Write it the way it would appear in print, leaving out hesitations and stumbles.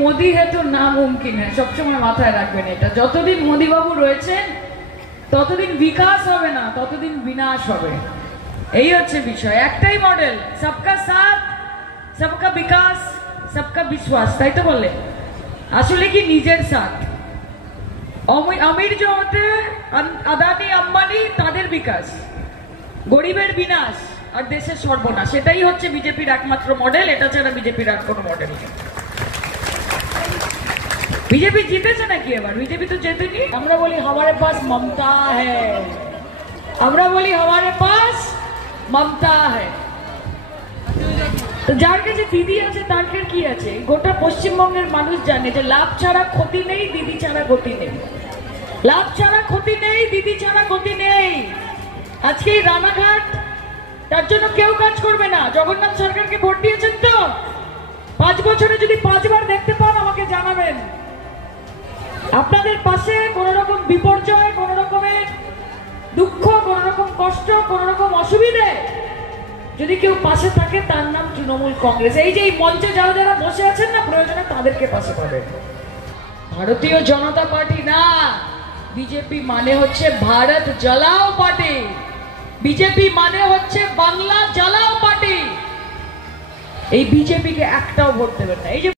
মোদি হে তো নামুমকিন হ্যাঁ, সবসময় মাথায় রাখবেন এটা। যতদিন মোদি বাবু রয়েছেন ততদিন বিকাশ হবে না, ততদিন বিনাশ হবে। এই হচ্ছে বিষয়। একটাই মডেল, সবকা সাথ, সবকা বিকাশ, সবকা বিশ্বাস, তাই তো বললেন? আসলে কি নিজের সাথ, আমির যে হতে আদানি আম্বানি তাদের বিকাশ, গরিবের বিনাশ আর দেশের সর্বনাশ, সেটাই হচ্ছে বিজেপির একমাত্র মডেল। এটা ছাড়া বিজেপির আর কোনো মডেল নেই। बीजेपी जीतेছে নাকি এবার? বিজেপি তো জেতেনি। আমরা বলি हमारे पास ममता है, আমরা বলি हमारे पास ममता है। তো যার কাছে দিদি আছে তার কি আছে? গোটা পশ্চিমবঙ্গের মানুষ জানে যে লাভ ছাড়া ক্ষতি নেই, দিদি ছাড়া গতি নেই। লাভ ছাড়া ক্ষতি নেই, দিদি ছাড়া গতি নেই। আজকে রানাঘাট তার জন্য কেউ কাজ করবে না। জগন্নাথ সরকারকে ভোট দিয়েছেন তো? 5 বছরে যদি 5 বার দেখতে পান আমাকে জানাবেন। আপনাদের পাশে কোন রকম বিপর্যয়, কোন রকমের দুঃখ, কোন রকম কষ্ট, কোন রকম অসুবিধে যদি কেউ পাশে থাকে তার নাম তৃণমূল কংগ্রেস। এই যে এই মঞ্চে যারা যারা বসে আছেন না, প্রয়োজনে তাদেরকে পাশে পাবেন। ভারতীয় জনতা পার্টি না, বিজেপি মানে হচ্ছে ভারত জ্বালাও পার্টি, বিজেপি মানে হচ্ছে বাংলা জ্বালাও পার্টি। এই বিজেপিকে একটাও ভোট দেবেন না। এই যে